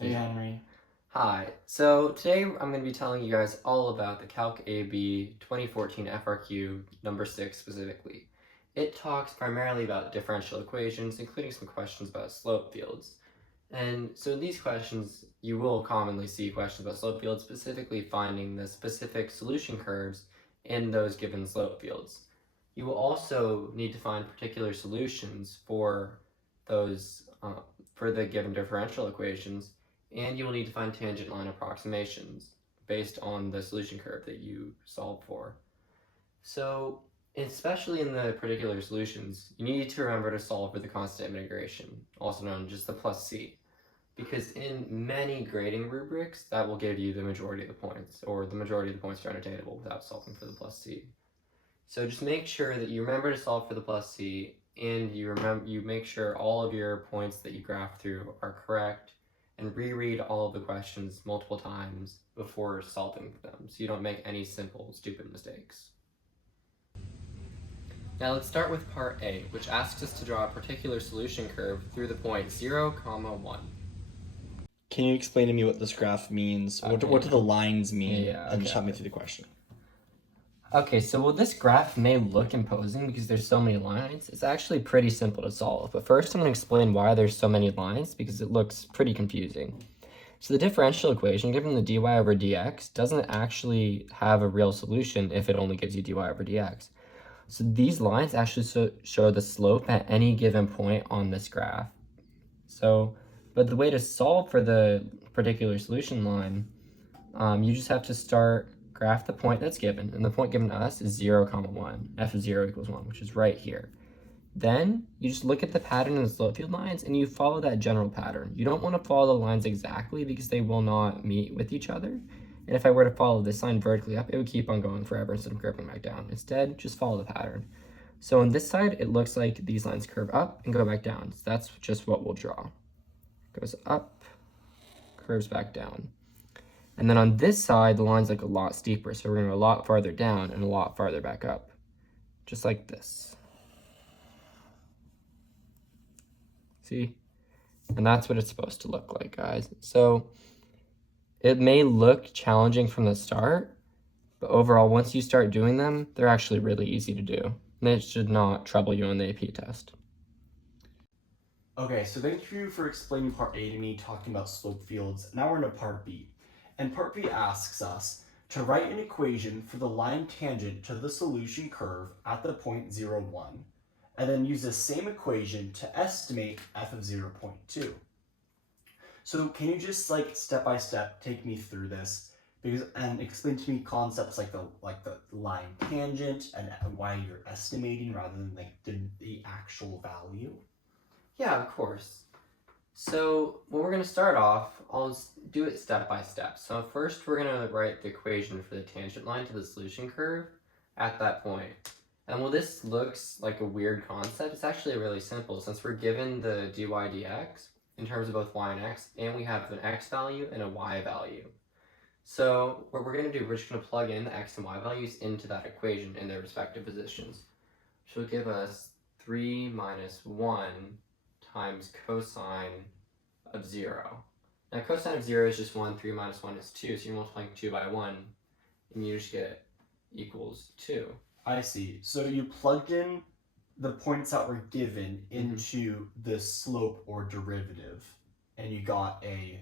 Hey, Henry. Hi, so today I'm going to be telling you guys all about the Calc AB 2014 FRQ number 6 specifically. It talks primarily about differential equations, including some questions about slope fields. And so in these questions, you will commonly see questions about slope fields, specifically finding the specific solution curves in those given slope fields. You will also need to find particular solutions for those for the given differential equations, and you will need to find tangent line approximations based on the solution curve that you solve for. So, especially in the particular solutions, you need to remember to solve for the constant of integration, also known as just the plus c, because in many grading rubrics, that will give you the majority of the points, or the majority of the points are unattainable without solving for the plus c. So just make sure that you remember to solve for the plus c, and you make sure all of your points that you graph through are correct, and reread all of the questions multiple times before solving them, so you don't make any simple, stupid mistakes. Now let's start with part A, which asks us to draw a particular solution curve through the point 0, 1. Can you explain to me what this graph means? What do the lines mean? Yeah, And okay. just help me through the question. Okay, so while this graph may look imposing because there's so many lines, it's actually pretty simple to solve. But first I'm going to explain why there's so many lines because it looks pretty confusing. So the differential equation, given the dy over dx, doesn't actually have a real solution if it only gives you dy over dx. So these lines actually show the slope at any given point on this graph. But the way to solve for the particular solution line, you just have to graph the point that's given, and the point given to us is 0, 1, f of 0 equals 1, which is right here. Then you just look at the pattern in the slope field lines and you follow that general pattern. You don't want to follow the lines exactly because they will not meet with each other. And if I were to follow this line vertically up, it would keep on going forever instead of curving back down. Instead, just follow the pattern. So on this side, it looks like these lines curve up and go back down. So that's just what we'll draw. Goes up, curves back down. And then on this side, the line's like a lot steeper. So we're going to go a lot farther down and a lot farther back up. Just like this. See? And that's what it's supposed to look like, guys. So it may look challenging from the start, but overall, once you start doing them, they're actually really easy to do. And it should not trouble you on the AP test. Okay, so thank you for explaining part A to me, talking about slope fields. Now we're into part B. And part B asks us to write an equation for the line tangent to the solution curve at the point 0, 1, and then use the same equation to estimate f of 0.2. So can you just step by step take me through this and explain to me concepts like the line tangent and why you're estimating rather than the actual value? Yeah, of course. So when we're going to start off, I'll do it step by step. So first we're going to write the equation for the tangent line to the solution curve at that point. And while this looks like a weird concept, it's actually really simple since we're given the dy dx in terms of both y and x, and we have an x value and a y value. So what we're going to do, we're just going to plug in the x and y values into that equation in their respective positions, which will give us 3 minus 1 times cosine of 0. Now cosine of 0 is just 1, 3 minus 1 is 2, so you're multiplying 2 by 1, and you just get equals 2. I see. So you plugged in the points that were given into the slope or derivative, and you got a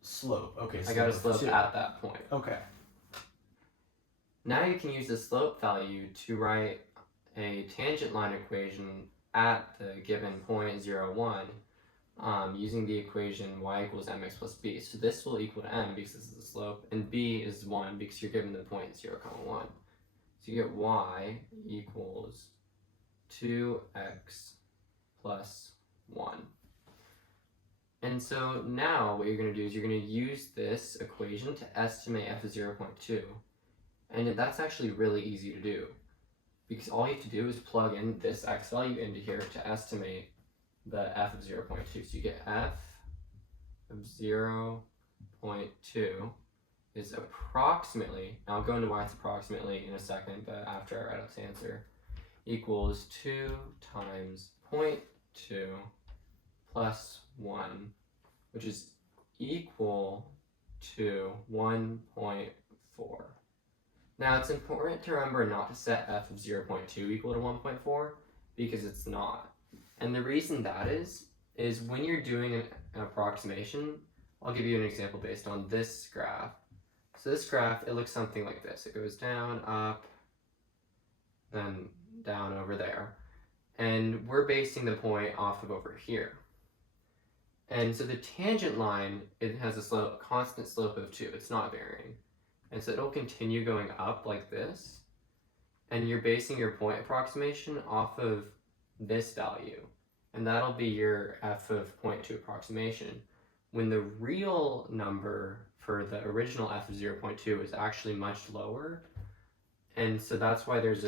slope. Okay, so I got a slope 2 at that point. Okay. Now you can use the slope value to write a tangent line equation at the given point 0, 1 using the equation y equals mx plus b. So this will equal to m because this is the slope, and b is 1 because you're given the point 0, 1. So you get y equals 2x plus 1. And so now what you're going to do is you're going to use this equation to estimate f of 0.2. And that's actually really easy to do because all you have to do is plug in this x value into here to estimate the f of 0.2. So you get f of 0.2 is approximately, now I'll go into why it's approximately in a second, but after I write out the answer, equals 2 times 0.2 plus 1, which is equal to 1.4. Now it's important to remember not to set f of 0.2 equal to 1.4 because it's not. And the reason that is when you're doing an approximation, I'll give you an example based on this graph. So this graph, it looks something like this. It goes down, up, then down over there. And we're basing the point off of over here. And so the tangent line, it has a constant slope of 2. It's not varying. And so it'll continue going up like this. And you're basing your point approximation off of this value. And that'll be your f of 0.2 approximation. When the real number for the original f of 0.2 is actually much lower. And so that's why there's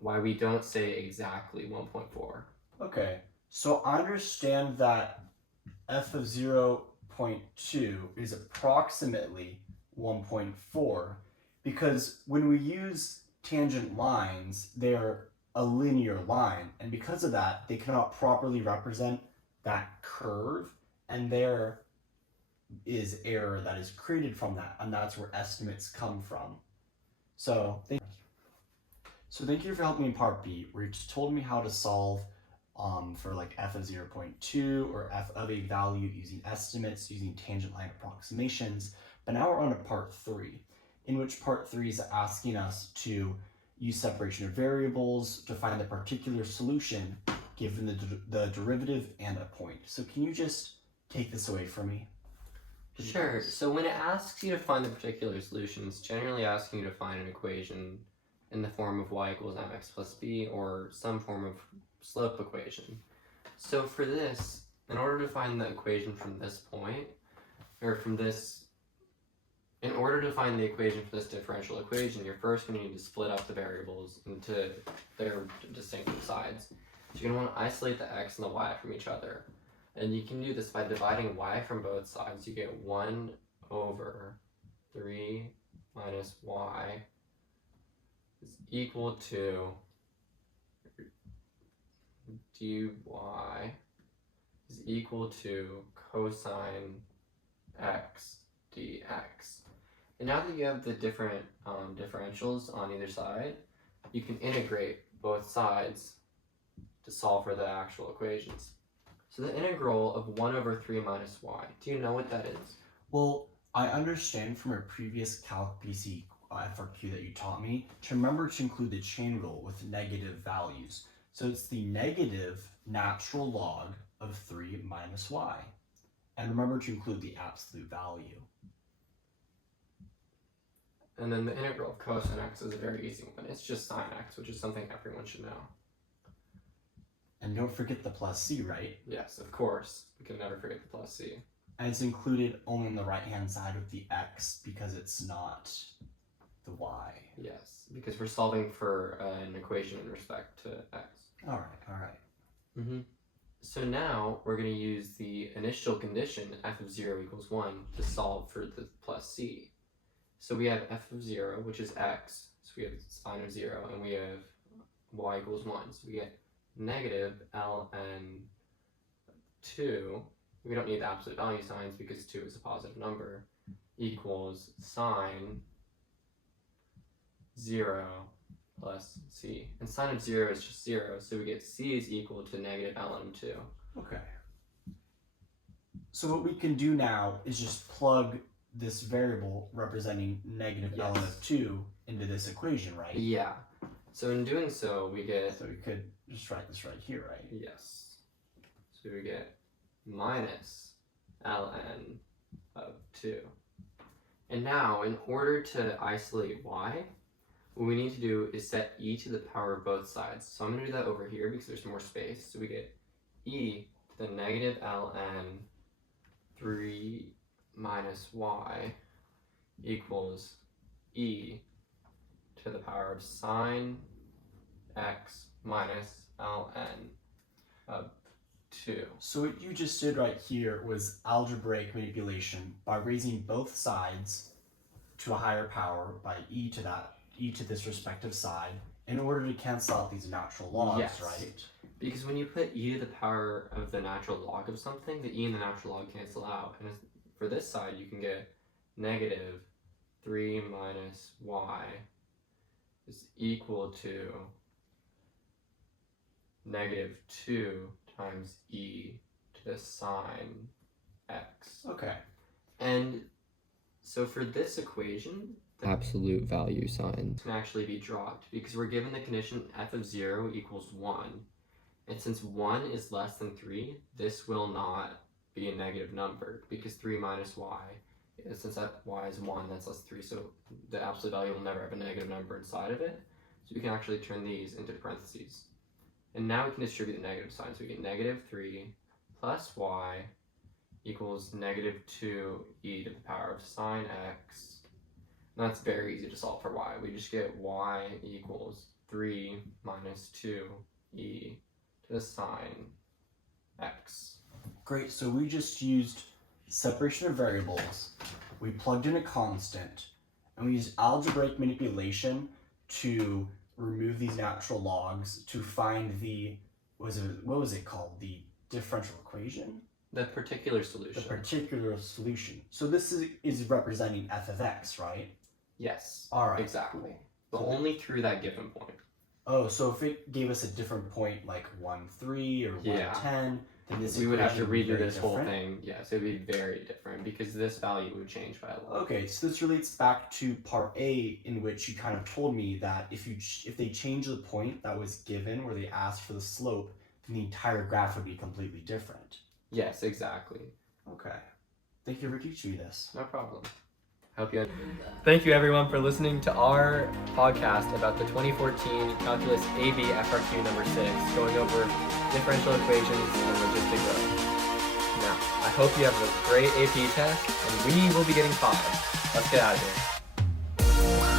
why we don't say exactly 1.4. Okay, so I understand that f of 0.2 is approximately 1.4 because when we use tangent lines, they're a linear line, and because of that, they cannot properly represent that curve, and there is error that is created from that, and that's where estimates come from. So thank you for helping me in part B, where you just told me how to solve for like f of 0.2 or f of a value using estimates, using tangent line approximations. But now we're on to part 3, in which part 3 is asking us to use separation of variables to find the particular solution given the derivative and a point. So can you just take this away from me? Sure. So when it asks you to find the particular solution, it's generally asking you to find an equation in the form of y equals mx plus b or some form of slope equation. So for this, in order to find the equation from this point, or from this, in order to find the equation for this differential equation, you're first going to need to split up the variables into their distinct sides. So you're going to want to isolate the x and the y from each other. And you can do this by dividing y from both sides. You get 1 over 3 minus y is equal to dy is equal to cosine x dx. And now that you have the different differentials on either side, you can integrate both sides to solve for the actual equations. So the integral of 1 over 3 minus y, do you know what that is? Well, I understand from a previous Calc PC FRQ that you taught me to remember to include the chain rule with negative values. So it's the negative natural log of 3 minus y. And remember to include the absolute value. And then the integral of cosine x is a very easy one. It's just sine x, which is something everyone should know. And don't forget the plus c, right? Yes, of course. We can never forget the plus c. And it's included only on the right-hand side of the x because it's not the y. Yes, because we're solving for an equation in respect to x. All right. So now we're going to use the initial condition f of 0 equals 1 to solve for the plus c. So we have f of 0, which is x, so we have sine of 0, and we have y equals 1. So we get negative ln 2, we don't need the absolute value signs because 2 is a positive number, equals sine 0 plus c. And sine of 0 is just 0, so we get c is equal to negative ln 2. Okay. So what we can do now is just plug this variable representing negative ln of 2 into this equation, right? Yeah. So in doing so, we get... So we could just write this right here, right? Yes. So we get minus ln of 2. And now, in order to isolate y, what we need to do is set e to the power of both sides. So I'm going to do that over here because there's more space. So we get e to the negative ln 3 minus y equals e to the power of sine x minus ln of 2. So what you just did right here was algebraic manipulation by raising both sides to a higher power by e to this respective side in order to cancel out these natural logs, Yes. right? Because when you put e to the power of the natural log of something, the e and the natural log cancel out. And for this side, you can get negative 3 minus y is equal to negative 2 times e to the sine x. Okay. And so for this equation, the absolute value sign can actually be dropped because we're given the condition f of 0 equals 1. And since 1 is less than 3, this will not be a negative number because 3 minus y, since that y is 1, that's less than 3, so the absolute value will never have a negative number inside of it. So we can actually turn these into parentheses. And now we can distribute the negative sign. So we get negative 3 plus y equals negative 2 e to the power of sine x. And that's very easy to solve for y. We just get y equals 3 minus 2 e to the sine x. Great, so we just used separation of variables, we plugged in a constant, and we used algebraic manipulation to remove these natural logs to find the, what was it called? The differential equation? The particular solution. The particular solution. So this is representing f of x, right? Yes. All right. Exactly. But Cool. only through that given point. Oh, so if it gave us a different point, like 1,3 or 1,10, then this We would have to equation would be redo very this whole different? thing. Yes, it would be very different because this value would change by a lot. Okay, so this relates back to part A, in which you kind of told me that if they change the point that was given where they asked for the slope, then the entire graph would be completely different. Yes, exactly. Okay. Thank you for teaching me this. No problem. Hope you. Thank you everyone for listening to our podcast about the 2014 Calculus AB FRQ number 6, going over differential equations and logistic growth. Now, I hope you have a great AP test, and we will be getting 5. Let's get out of here.